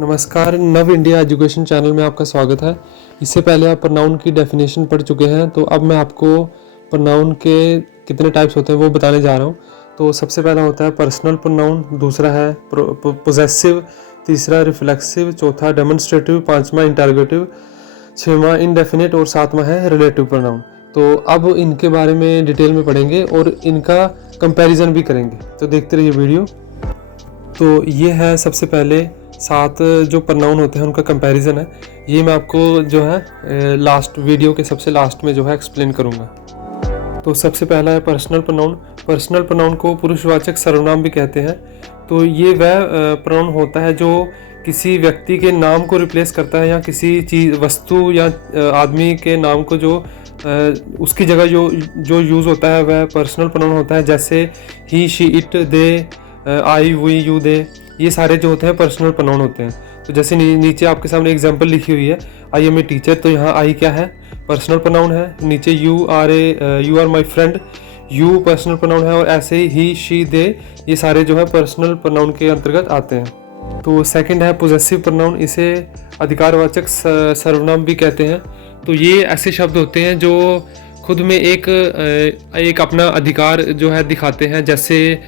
नमस्कार, नव India education channel में आपका स्वागत है। इससे पहले आप प्रोनाउन की डेफिनेशन पढ़ चुके हैं, तो अब मैं आपको प्रोनाउन के कितने टाइप्स होते हैं वो बताने जा रहा हूँ। तो सबसे पहला होता है पर्सनल प्रोनाउन, दूसरा है पोजेसिव, तीसरा रिफ्लेक्सिव, चौथा डेमोन्स्ट्रेटिव, पांचवा इंटरोगेटिव, छठवां इंडेफिनिट और सातवां है रिलेटिव प्रोनाउन। तो अब इनके बारे में डिटेल में पढ़ेंगे और इनका कंपैरिजन भी करेंगे, तो देखते रहिए वीडियो। तो ये है सबसे पहले 7 जो प्रोनाउन होते हैं उनका कंपैरिजन है। ये मैं आपको जो है लास्ट वीडियो के सबसे लास्ट में जो है एक्सप्लेन करूँगा। तो सबसे पहला है पर्सनल प्रोनाउन। पर्सनल प्रोनाउन को पुरुषवाचक सर्वनाम भी कहते हैं। तो ये वह प्रोनाउन होता है जो किसी व्यक्ति के नाम को रिप्लेस करता है या किसी चीज़, वस्तु या आदमी के नाम को जो उसकी जगह जो यूज़ होता है वह पर्सनल प्रोनाउन होता है। जैसे he, she, it, they, I, we, you, they, ये सारे जो होते हैं पर्सनल प्रोनाउन होते हैं। तो जैसे नीचे आपके सामने एग्जांपल लिखी हुई है, आई एम ए टीचर, तो यहाँ आई क्या है? पर्सनल प्रोनाउन है। नीचे you are my friend, you personal pronoun है। और ऐसे ही, शी, दे, ये सारे जो है पर्सनल प्रोनाउन के अंतर्गत आते हैं। तो सेकंड है पोजेसिव प्रोनाउन। इसे अधिकारवाचक सर्वनाम भी कहते हैं। तो ये ऐसे शब्द होते हैं जो खुद में एक अपना अधिकार जो है दिखाते हैं, जैसे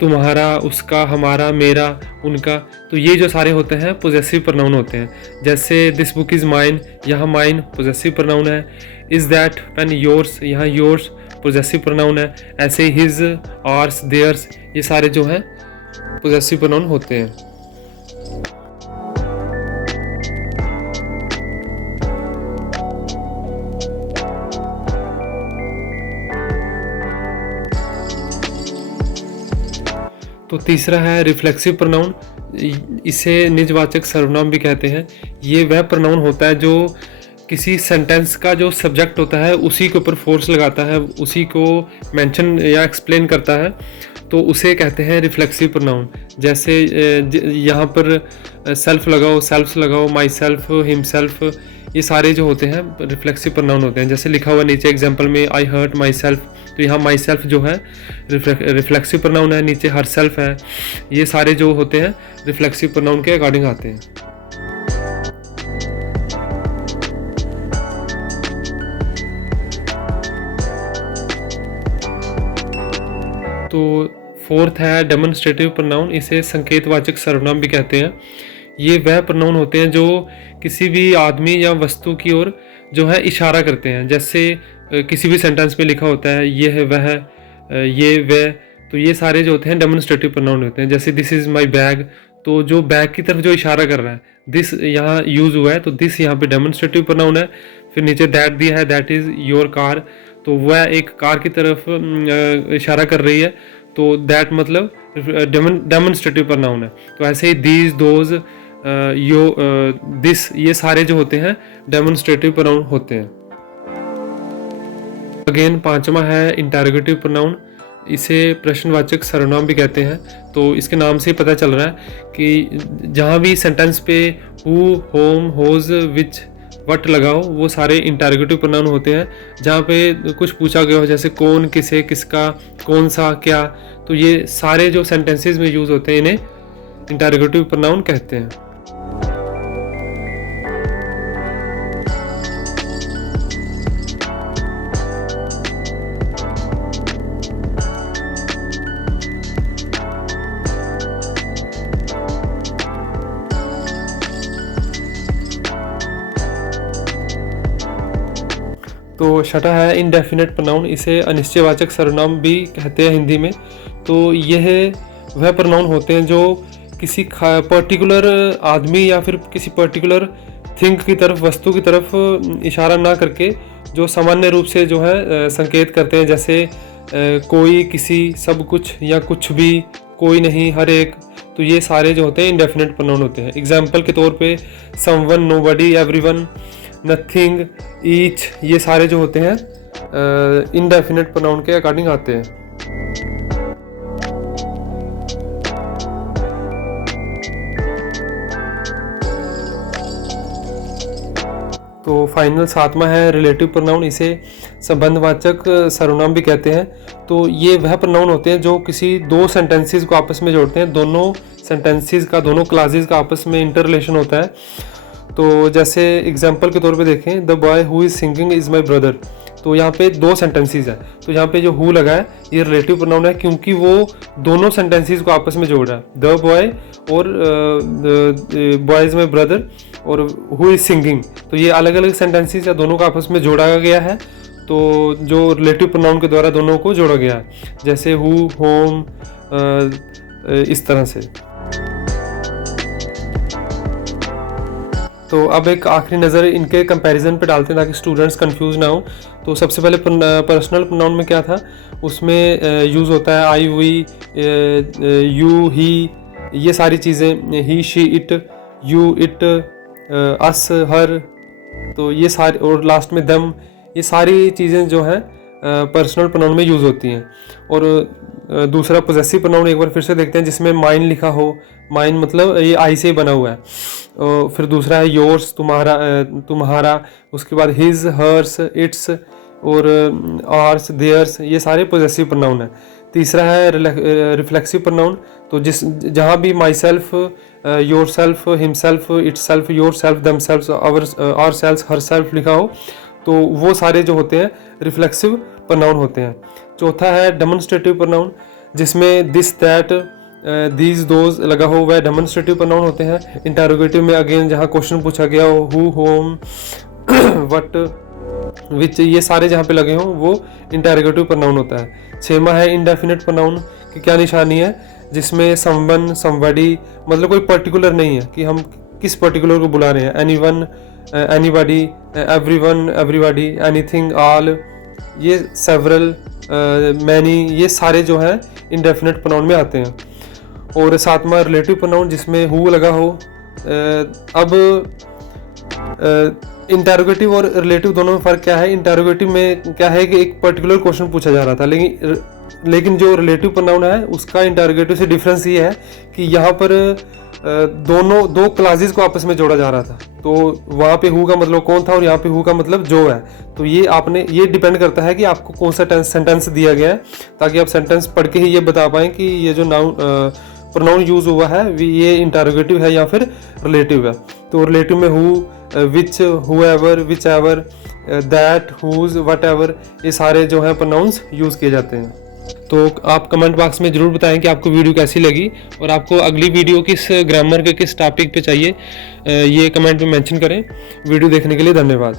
तुम्हारा, उसका, हमारा, मेरा, उनका। तो ये जो सारे होते हैं पोजेसिव प्रोनाउन होते हैं। जैसे दिस बुक इज़ माइन, यहाँ माइन पोजेसिव प्रोनाउन है। इज़ दैट पेन योर्स, यहाँ योर्स पोजेसिव प्रोनाउन है। ऐसे हिज, आर्स, देयर्स, ये सारे जो हैं पोजेसिव प्रोनाउन होते हैं। तो तीसरा है रिफ्लेक्सिव प्रोनाउन। इसे निजवाचक सर्वनाम भी कहते हैं। ये वह प्रोनाउन होता है जो किसी सेंटेंस का जो सब्जेक्ट होता है उसी के ऊपर फोर्स लगाता है, उसी को मेंशन या एक्सप्लेन करता है, तो उसे कहते हैं रिफ्लेक्सिव प्रोनाउन। जैसे यहाँ पर सेल्फ लगाओ, सेल्फ्स लगाओ, माई सेल्फ, हिमसेल्फ, ये सारे जो होते हैं रिफ्लेक्सिव प्रोनाउन होते हैं। जैसे लिखा हुआ नीचे एग्जांपल में, आई हर्ट माई सेल्फ, तो यहाँ माई सेल्फ जो है रिफ्लेक्सिव प्रोनाउन है। नीचे हर सेल्फ है। ये सारे जो होते हैं रिफ्लेक्सिव प्रोनाउन के अकॉर्डिंग आते हैं। तो फोर्थ है डेमोन्स्ट्रेटिव प्रोनाउन। इसे संकेतवाचक सर्वनाम भी कहते हैं। ये वह प्रोनाउन होते हैं जो किसी भी आदमी या वस्तु की ओर जो है इशारा करते हैं। जैसे किसी भी सेंटेंस में लिखा होता है ये है, वह है, ये, वह, तो ये सारे जो होते हैं डेमोन्स्ट्रेटिव प्रोनाउन होते हैं। जैसे दिस इज़ माई बैग, तो जो बैग की तरफ जो इशारा कर रहा है, दिस यहाँ यूज़ हुआ है, तो दिस यहाँ पे डेमोन्स्ट्रेटिव प्रोनाउन है। फिर नीचे दैट दिया है, दैट इज़ योर कार, तो वह एक कार की तरफ इशारा कर रही है, तो दैट मतलब डेमोन्स्ट्रेटिव प्रोनाउन है। तो ऐसे ही दीज, दोज, दिस, ये सारे जो होते हैं डेमोन्स्ट्रेटिव प्रोनाउन होते हैं। अगेन पांचवा है इंटरोगेटिव प्रोनाउन। इसे प्रश्नवाचक सर्वनाम भी कहते हैं। तो इसके नाम से पता चल रहा है कि जहाँ भी सेंटेंस पे who, whom, whose, which, what लगाओ, वो सारे इंटरोगेटिव प्रोनाउन होते हैं। जहाँ पे कुछ पूछा गया हो, जैसे कौन, किसे, किसका, कौन सा, क्या, तो ये सारे जो सेंटेंसेस में यूज़ होते हैं इन्हें इंटरोगेटिव प्रोनाउन कहते हैं। तो छठा है इनडेफिनेट प्रोनाउन। इसे अनिश्चयवाचक सर्वनाम भी कहते हैं हिंदी में। तो यह वह प्रोनाउन होते हैं जो किसी पर्टिकुलर आदमी या फिर किसी पर्टिकुलर थिंग की तरफ, वस्तु की तरफ इशारा ना करके जो सामान्य रूप से जो है संकेत करते हैं। जैसे कोई, किसी, सब कुछ, या कुछ भी, कोई नहीं, हर एक, तो ये सारे जो होते हैं इंडेफिनेट प्रोनाउन होते हैं। एग्जाम्पल के तौर पे someone, nobody, everyone, nothing, each, ये सारे जो होते हैं इनडेफिनेट प्रोनाउन के अकॉर्डिंग आते हैं। तो फाइनल सातवां है रिलेटिव प्रोनाउन। इसे संबंधवाचक सर्वनाम भी कहते हैं। तो ये वह प्रोनाउन होते हैं जो किसी दो सेंटेंसेस को आपस में जोड़ते हैं। दोनों सेंटेंसेस का, दोनों क्लासेस का आपस में इंटर रिलेशन होता है। तो जैसे एग्जांपल के तौर पे देखें, the boy who is singing is my brother. तो यहाँ पे 2 सेंटेंसेस है, तो यहाँ पे जो हु लगा है ये रिलेटिव प्रोनाउन है, क्योंकि वो दोनों सेंटेंसेस को आपस में जोड़ रहा है। द बॉय और बॉय इज़ माई ब्रदर और हु इज़ सिंगिंग, तो ये अलग अलग सेंटेंसेस या दोनों को आपस में जोड़ा गया है। तो जो रिलेटिव प्रोनाउन के द्वारा दोनों को जोड़ा गया है, जैसे हु, होम, इस तरह से। तो अब एक आखिरी नज़र इनके कंपैरिजन पे डालते हैं ताकि स्टूडेंट्स कंफ्यूज ना हो। तो सबसे पहले पर्सनल प्रोनाउन में क्या था, उसमें यूज़ होता है आई, वी, यू, ही, ये सारी चीज़ें, ही, शी, इट, यू, इट, अस, हर, तो ये सारी, और लास्ट में दम, ये सारी चीज़ें जो हैं पर्सनल प्रोनाउन में यूज़ होती हैं। और दूसरा पोजेसिव प्रोनाउन एक बार फिर से देखते हैं, जिसमें माइन लिखा हो। माइन मतलब ये आई से बना हुआ है। फिर दूसरा है योर्स, तुम्हारा, तुम्हारा। उसके बाद हिज, हर्स, इट्स और आर्स, देयर्स, ये सारे पोजेसिव प्रोनाउन है। तीसरा है रिफ्लेक्सिव प्रोनाउन, तो जहाँ भी myself, yourself, himself, itself, yourself, themself, ourself, herself लिखा हो, तो वो सारे जो होते हैं रिफ्लेक्सिव प्रोनाउन होते हैं। चौथा है डेमोन्स्ट्रेटिव प्रोनाउन, जिसमें दिस, दैट, दीज, दोज लगा हो, वह डेमोन्स्ट्रेटिव प्रोनाउन होते हैं। इंटरोगेटिव में अगेन जहाँ क्वेश्चन पूछा गया हो, हु, होम, व्हाट, विच, ये सारे जहाँ पे लगे हों वो इंटरोगेटिव प्रोनाउन होता है। छठवां है इंडेफिनिट प्रोनाउन की क्या निशानी है, जिसमें समवन, समबडी, मतलब कोई पर्टिकुलर नहीं है कि हम किस पर्टिकुलर को बुला रहे हैं। Anyone, anybody, everyone, everybody, anything, all, ये सेवरल, मैनी, ये सारे जो हैं इंडेफिनिट प्रोनाउन में आते हैं। और सातवां रिलेटिव प्रोनाउन, जिसमें हु लगा हो। अब इंटरोगेटिव और रिलेटिव दोनों में फ़र्क क्या है। इंटरोगेटिव में क्या है कि एक पर्टिकुलर क्वेश्चन पूछा जा रहा था, लेकिन जो रिलेटिव प्रोनाउन है उसका इंटरोगेटिव से डिफरेंस ये है कि यहाँ पर दो क्लासेस को आपस में जोड़ा जा रहा था। तो वहाँ पे हु का मतलब कौन था और यहाँ पे हु का मतलब जो है। तो ये डिपेंड करता है कि आपको कौन सा सेंटेंस दिया गया है, ताकि आप सेंटेंस पढ़ के ही ये बता पाएँ कि ये जो प्रोनाउन यूज़ हुआ है ये इंटरोगेटिव है या फिर रिलेटिव है। तो रिलेटिव में who, which, whoever, whichever, that, whose, whatever, ये सारे जो हैं प्रोनाउंस यूज़ किए जाते हैं। तो आप कमेंट बॉक्स में ज़रूर बताएं कि आपको वीडियो कैसी लगी और आपको अगली वीडियो किस ग्रामर के किस टॉपिक पे चाहिए, ये कमेंट में मेंशन करें। वीडियो देखने के लिए धन्यवाद।